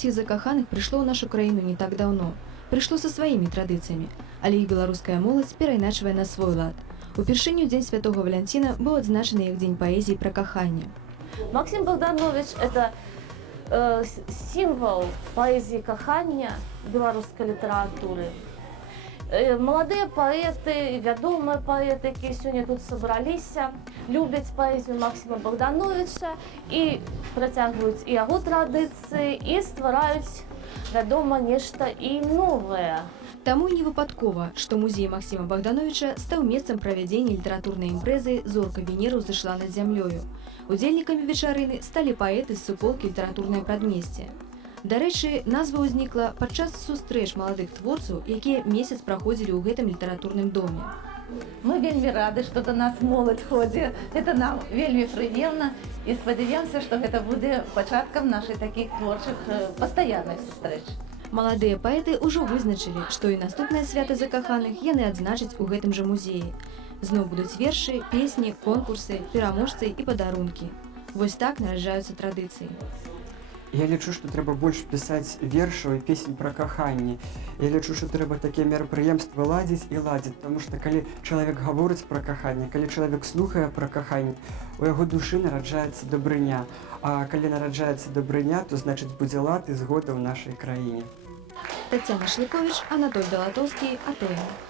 усіх закаханых прыйшло ў нашу краіну не так даўно. Прыйшло са сваімі традыцыямі, але іх беларуская моладзь перайначвае на свой лад. Упершыню Дзень Святого Валянціна быў адзначаны як Дзень паэзіі пра каханне. Максим Богданович – это символ поэзии кахання белорусской литературы. Молодые поэты, вядомые поэты, які сегодня тут собрались, любят поэзию Максима Богдановича и працягваюць і яго традыцыі, і ствараюць, вядома, нешта і новае. Таму і не выпадкова, што музей Максима Богдановича стаў месцам правядзення літаратурнай імпрэзы «Зорка Венеры ўзышла над зямлёю». Удзельнікамі вечарыны сталі паэты з суполкі «Літаратурнае прадмесце». Дарэчы, назва ўзнікла падчас сустрэч маладых творцаў, якія месяц праходзілі ў гэтым літаратурным доме. Мы вельмі рады, што да нас моладзь ходзіць. Это нам вельмі прыемна і спадзяёмся, што гэта будзе пачаткам нашай такіх творчых пастаянных сустрэч. Маладыя паэты ўжо вызначылі, што і наступнае свята закаханых яны адзначаць у гэтым жа музеі. Зноў будуць вершы, песні, конкурсы, пераможцы і падарункі. Вось так нараджаюцца традыцыі. Я лічу, што трэба больш пісаць вершаў і песень пра каханне. Я лічу, што трэба такія мерапрыемствы ладзіць і ладзіць, таму што калі чалавек гаворыць пра каханне, калі чалавек слухае пра каханне, у яго душы нараджаецца дабрыня. А калі нараджаецца дабрыня, то значыць будзе лад і згода ў нашай краіне. Тацяна Шлыковіч, Анатоль Далатоўскі, АТН.